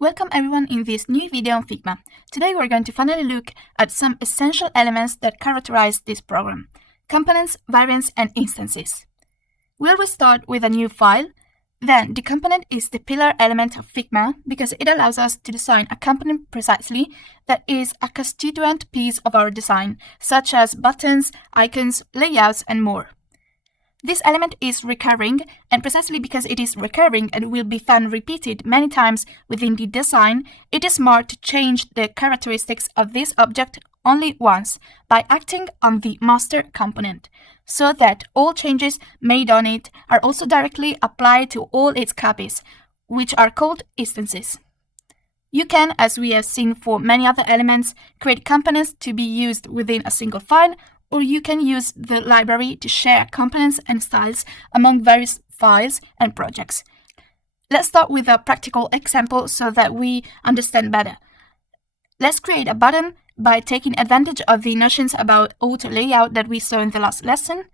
Welcome everyone in this new video on Figma. Today we're going to finally look at some essential elements that characterize this program: components, variants, and instances. We'll start with a new file. Then the component is the pillar element of Figma because it allows us to design a component precisely that is a constituent piece of our design, such as buttons, icons, layouts, and more. This element is recurring, and precisely because it is recurring and will be found repeated many times within the design, it is smart to change the characteristics of this object only once by acting on the master component, so that all changes made on it are also directly applied to all its copies, which are called instances. You can, as we have seen for many other elements, create components to be used within a single file, or you can use the library to share components and styles among various files and projects. Let's start with a practical example so that we understand better. Let's create a button by taking advantage of the notions about auto layout that we saw in the last lesson.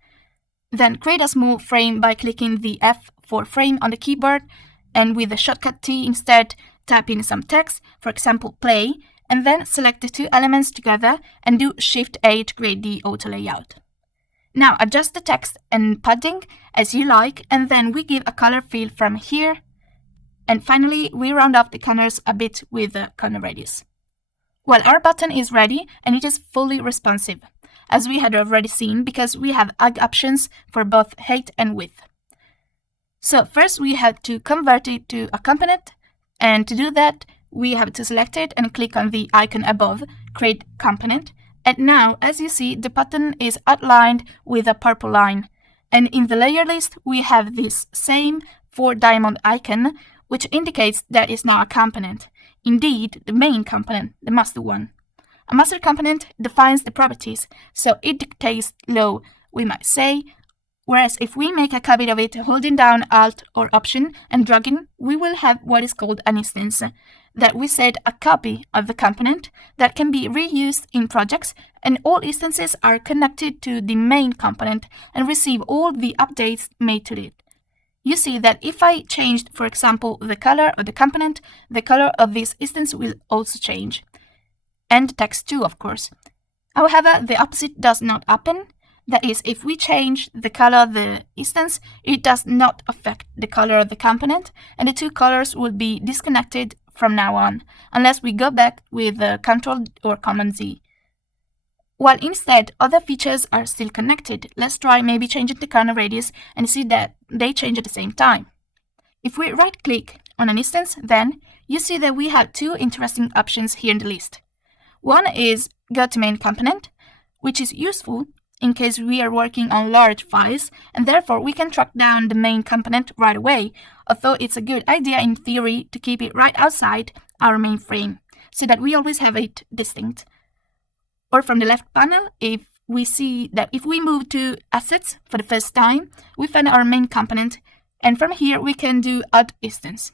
Then create a small frame by clicking the F for frame on the keyboard, and with the shortcut T instead, type in some text, for example play, and then select the two elements together and do Shift A to create the auto layout. Now adjust the text and padding as you like, and then we give a color fill from here. And finally, we round off the corners a bit with the corner radius. Well, our button is ready and it is fully responsive, as we had already seen, because we have options for both height and width. So first we have to convert it to a component, and to do that, we have to select it and click on the icon above, Create Component. And now, as you see, the button is outlined with a purple line. And in the layer list, we have this same 4-diamond icon, which indicates that it's now a component. Indeed, the main component, the master one. A master component defines the properties, so it dictates law, we might say. Whereas if we make a copy of it holding down Alt or Option and dragging, we will have what is called an instance. That we said a copy of the component that can be reused in projects, and all instances are connected to the main component and receive all the updates made to it. You see that if I changed, for example, the color of the component, the color of this instance will also change. And the text too, of course. However, the opposite does not happen. That is, if we change the color of the instance, it does not affect the color of the component, and the two colors will be disconnected from now on, unless we go back with Ctrl or Command Z. While instead other features are still connected, let's try maybe changing the corner radius and see that they change at the same time. If we right-click on an instance, then you see that we have two interesting options here in the list. One is Go to Main Component, which is useful in case we are working on large files, and therefore we can track down the main component right away, although it's a good idea in theory to keep it right outside our main frame, so that we always have it distinct. Or from the left panel, if we see that if we move to Assets for the first time, we find our main component, and from here we can do Add Instance.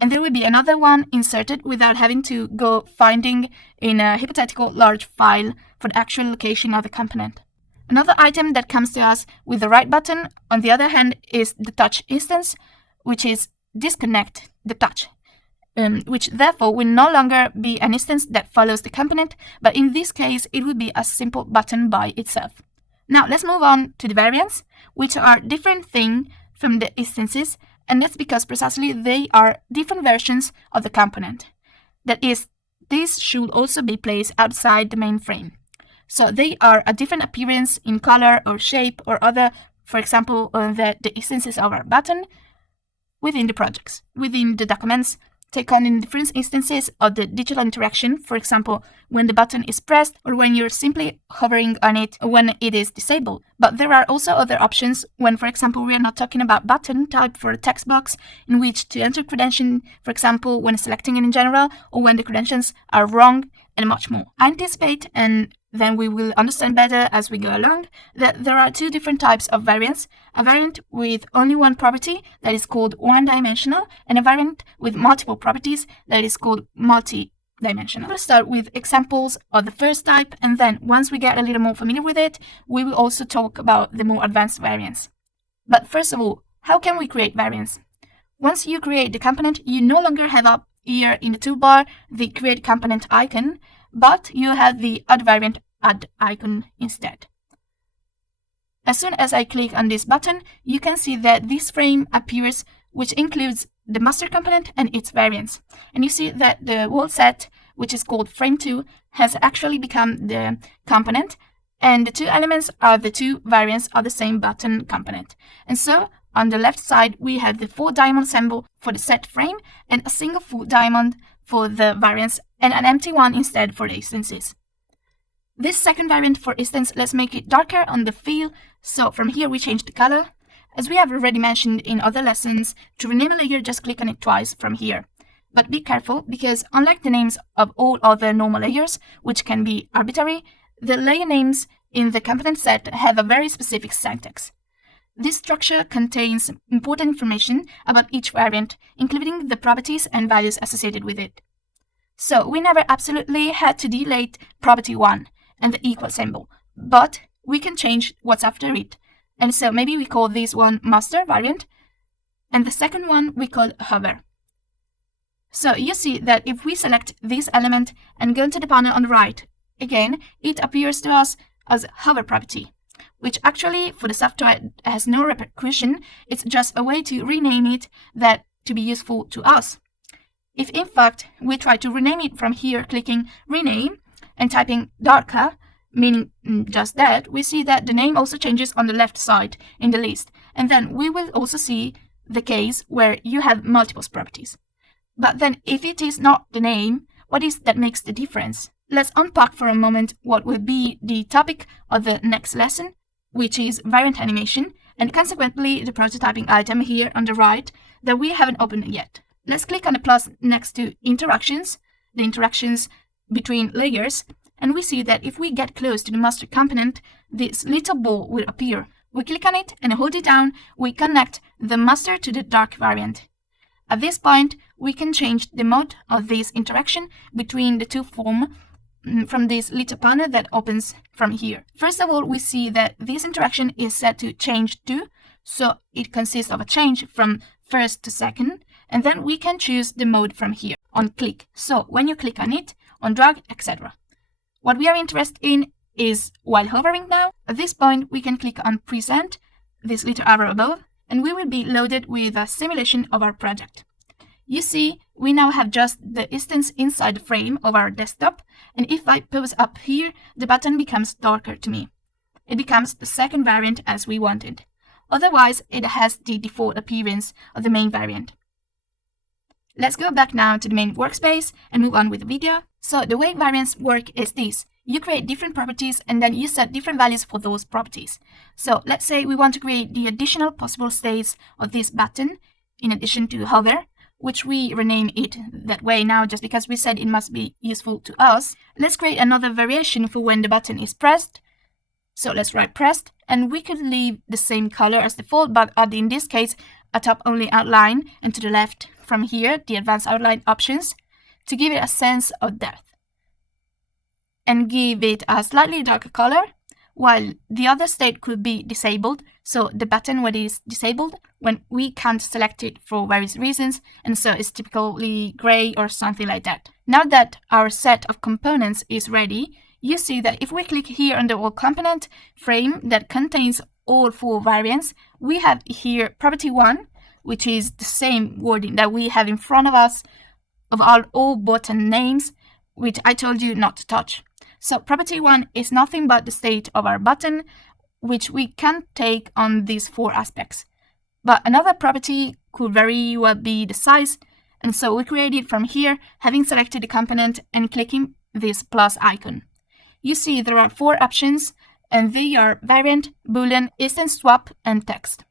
And there will be another one inserted without having to go finding in a hypothetical large file for the actual location of the component. Another item that comes to us with the right button, on the other hand, is the touch instance, which is disconnect the touch, which therefore will no longer be an instance that follows the component, but in this case it will be a simple button by itself. Now let's move on to the variants, which are different thing from the instances, and that's because precisely they are different versions of the component. That is, these should also be placed outside the main frame. So they are a different appearance in color or shape or other, for example, the instances of our button within the projects. Within the documents, take on in different instances of the digital interaction, for example, when the button is pressed or when you're simply hovering on it when it is disabled. But there are also other options when, for example, we are not talking about button type for a text box in which to enter credential, for example, when selecting it in general, or when the credentials are wrong, and much more. I anticipate, and then we will understand better as we go along, that there are two different types of variants: a variant with only one property that is called one-dimensional, and a variant with multiple properties that is called multi-dimensional. We'll start with examples of the first type, and then once we get a little more familiar with it, we will also talk about the more advanced variants. But first of all, how can we create variants? Once you create the component, you no longer have here in the toolbar the create component icon, but you have the add variant add icon instead. As soon as I click on this button, you can see that this frame appears, which includes the master component and its variants. And you see that the whole set, which is called frame2, has actually become the component, and the two elements are the two variants of the same button component. And so on the left side, we have the 4 diamond symbol for the set frame and a single full diamond for the variants and an empty one instead for the instances. This second variant, for instance, let's make it darker on the fill. So from here we change the color. As we have already mentioned in other lessons, to rename a layer, just click on it twice from here. But be careful, because unlike the names of all other normal layers, which can be arbitrary, the layer names in the component set have a very specific syntax. This structure contains important information about each variant, including the properties and values associated with it. So we never absolutely had to delete property 1 and the equal symbol, but we can change what's after it. And so maybe we call this one master variant, and the second one we call hover. So you see that if we select this element and go to the panel on the right, again, it appears to us as hover property, which actually for the software has no repercussion. It's just a way to rename it that to be useful to us. If in fact we try to rename it from here, clicking rename and typing darker, meaning just that, we see that the name also changes on the left side in the list. And then we will also see the case where you have multiple properties. But then if it is not the name, what is that makes the difference? Let's unpack for a moment what will be the topic of the next lesson, which is variant animation, and consequently the prototyping item here on the right that we haven't opened yet. Let's click on the plus next to interactions, the interactions between layers, and we see that if we get close to the master component, this little ball will appear. We click on it and hold it down, we connect the master to the dark variant. At this point, we can change the mode of this interaction between the two forms from this little panel that opens from here. First of all, we see that this interaction is set to change to, so it consists of a change from first to second, and then we can choose the mode from here on click. So when you click on it, on drag, etc. What we are interested in is while hovering now. At this point, we can click on present, this little arrow above, and we will be loaded with a simulation of our project. You see, we now have just the instance inside the frame of our desktop, and if I pause up here, the button becomes darker to me. It becomes the second variant as we wanted. Otherwise, it has the default appearance of the main variant. Let's go back now to the main workspace and move on with the video. So the way variants work is this. You create different properties and then you set different values for those properties. So let's say we want to create the additional possible states of this button in addition to hover, which we rename it that way now just because we said it must be useful to us. Let's create another variation for when the button is pressed. So let's write pressed, and we could leave the same color as default, but add in this case a top only outline, and to the left from here the advanced outline options to give it a sense of depth. And give it a slightly darker color, while the other state could be disabled, so the button when it is disabled, when we can't select it for various reasons, and so it's typically gray or something like that. Now that our set of components is ready, you see that if we click here on the all component frame that contains all 4 variants, we have here property 1, which is the same wording that we have in front of us of all button names, which I told you not to touch. So property 1 is nothing but the state of our button, which we can take on these 4 aspects. But another property could very well be the size, and so we create it from here, having selected the component and clicking this plus icon. You see there are 4 options, and they are variant, boolean, instance swap, and text.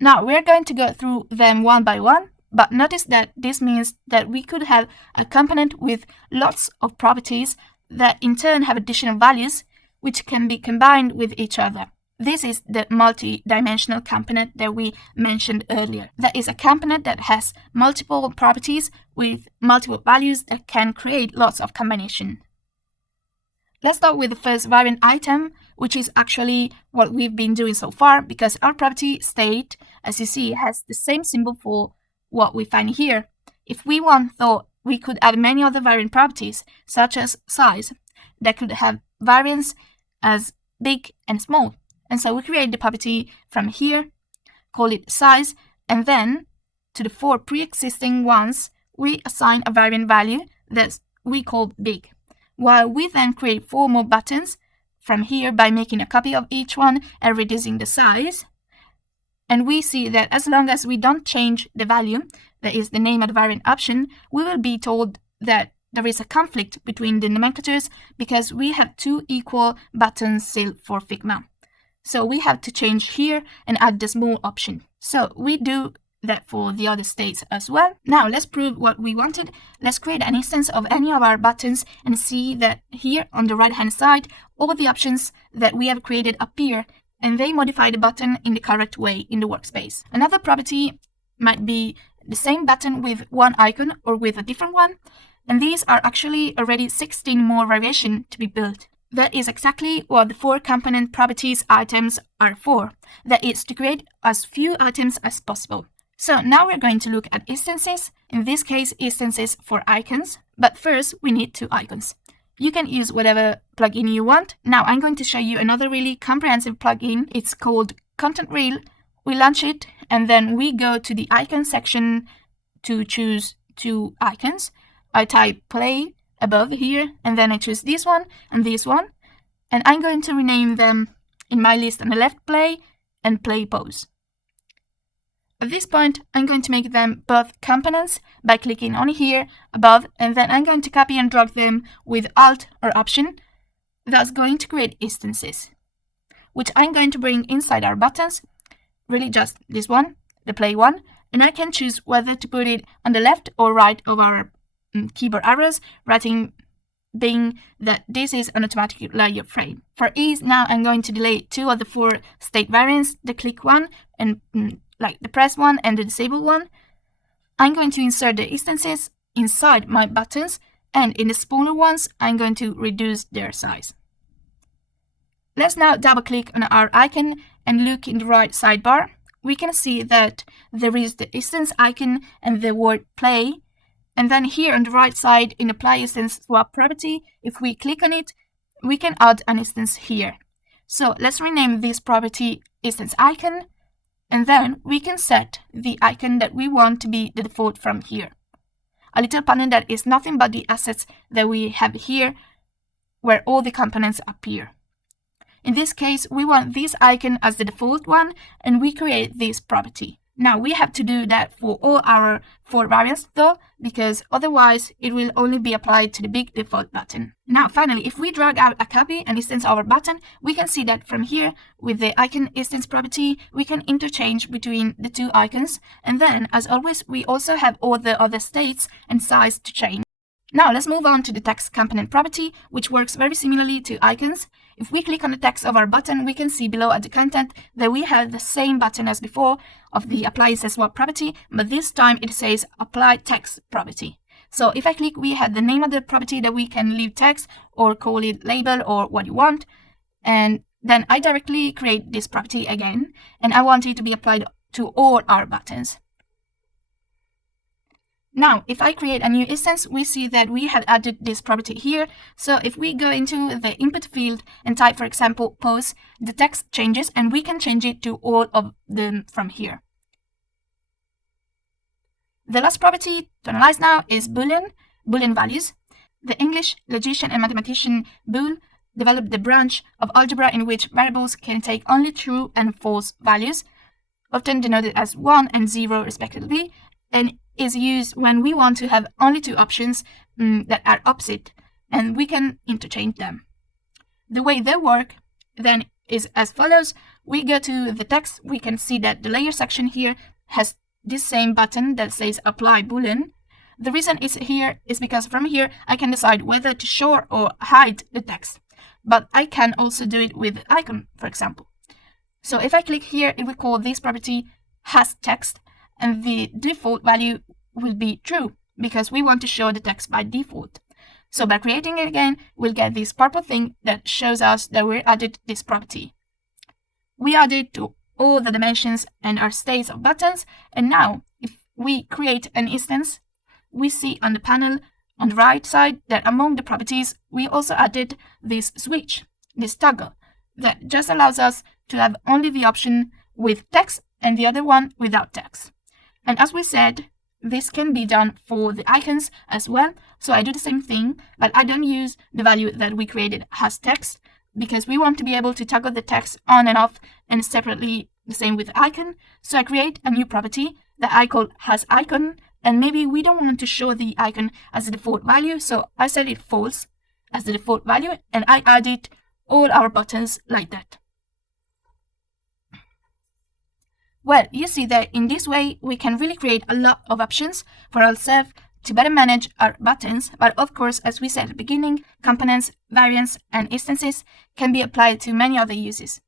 Now we're going to go through them one by one, but notice that this means that we could have a component with lots of properties that in turn have additional values which can be combined with each other. This is the multi-dimensional component that we mentioned earlier. That is a component that has multiple properties with multiple values that can create lots of combination. Let's start with the first variant item, which is actually what we've been doing so far, because our property state, as you see, has the same symbol for what we find here. If we want, though, we could add many other variant properties, such as size, that could have variants as big and small. And so we create the property from here, call it size, and then to the 4 pre-existing ones, we assign a variant value that we call big, while we then create 4 more buttons from here by making a copy of each one and reducing the size. And we see that as long as we don't change the value, that is the name of the variant option, we will be told that there is a conflict between the nomenclatures because we have 2 equal buttons still for Figma. So we have to change here and add the small option. So we do that for the other states as well. Now let's prove what we wanted. Let's create an instance of any of our buttons and see that here on the right hand side, all the options that we have created appear and they modify the button in the correct way in the workspace. Another property might be the same button with one icon or with a different one. And these are actually already 16 more variations to be built. That is exactly what the 4 component properties items are for. That is to create as few items as possible. So now we're going to look at instances, in this case instances for icons, but first we need 2 icons. You can use whatever plugin you want. Now I'm going to show you another really comprehensive plugin. It's called Content Reel. We launch it and then we go to the icon section to choose 2 icons. I type play above here and then I choose this one and this one. And I'm going to rename them in my list on the left play and play pose. At this point, I'm going to make them both components by clicking on here above, and then I'm going to copy and drag them with Alt or Option. That's going to create instances, which I'm going to bring inside our buttons, really just this one, the play one, and I can choose whether to put it on the left or right of our keyboard arrows, writing being that this is an automatic layer frame. For ease, now I'm going to delete 2 of the 4 state variants, the click one and like the press one and the disable one. I'm going to insert the instances inside my buttons, and in the smaller ones, I'm going to reduce their size. Let's now double click on our icon and look in the right sidebar. We can see that there is the instance icon and the word play. And then here on the right side in apply instance swap property, if we click on it, we can add an instance here. So let's rename this property instance icon. And then we can set the icon that we want to be the default from here. A little panel that is nothing but the assets that we have here where all the components appear. In this case, we want this icon as the default one and we create this property. Now we have to do that for all our 4 variants though, because otherwise it will only be applied to the big default button. Now finally, if we drag out a copy and instance of our button, we can see that from here with the icon instance property, we can interchange between the 2 icons. And then as always, we also have all the other states and size to change. Now let's move on to the text component property, which works very similarly to icons. If we click on the text of our button, we can see below at the content that we have the same button as before of the apply instance swap property, but this time it says apply text property. So if I click, we have the name of the property that we can leave text or call it label or what you want. And then I directly create this property again, and I want it to be applied to all our buttons. Now, if I create a new instance, we see that we have added this property here. So if we go into the input field and type, for example, pose, the text changes and we can change it to all of them from here. The last property to analyze now is Boolean values. The English logician and mathematician Boole developed the branch of algebra in which variables can take only true and false values, often denoted as 1 and 0 respectively, and is used when we want to have only 2 options that are opposite, and we can interchange them. The way they work then is as follows. We go to the text, we can see that the layer section here has this same button that says apply Boolean. The reason it's here is because from here I can decide whether to show or hide the text, but I can also do it with the icon, for example. So if I click here, it will call this property has text, and the default value will be true because we want to show the text by default. So by creating it again, we'll get this purple thing that shows us that we added this property. We added to all the dimensions and our states of buttons, and now if we create an instance we see on the panel on the right side that among the properties, we also added this switch, this toggle, that just allows us to have only the option with text and the other one without text. And as we said, this can be done for the icons as well. So I do the same thing, but I don't use the value that we created as text because we want to be able to toggle the text on and off and separately the same with the icon. So I create a new property that I call has icon, and maybe we don't want to show the icon as a default value. So I set it false as the default value and I added all our buttons like that. Well, you see that in this way, we can really create a lot of options for ourselves to better manage our buttons. But of course, as we said at the beginning, components, variants, and instances can be applied to many other uses.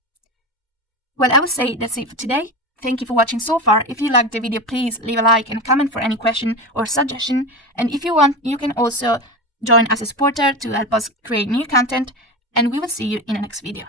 Well, I would say that's it for today. Thank you for watching so far. If you liked the video, please leave a like and comment for any question or suggestion. And if you want, you can also join as a supporter to help us create new content. And we will see you in the next video.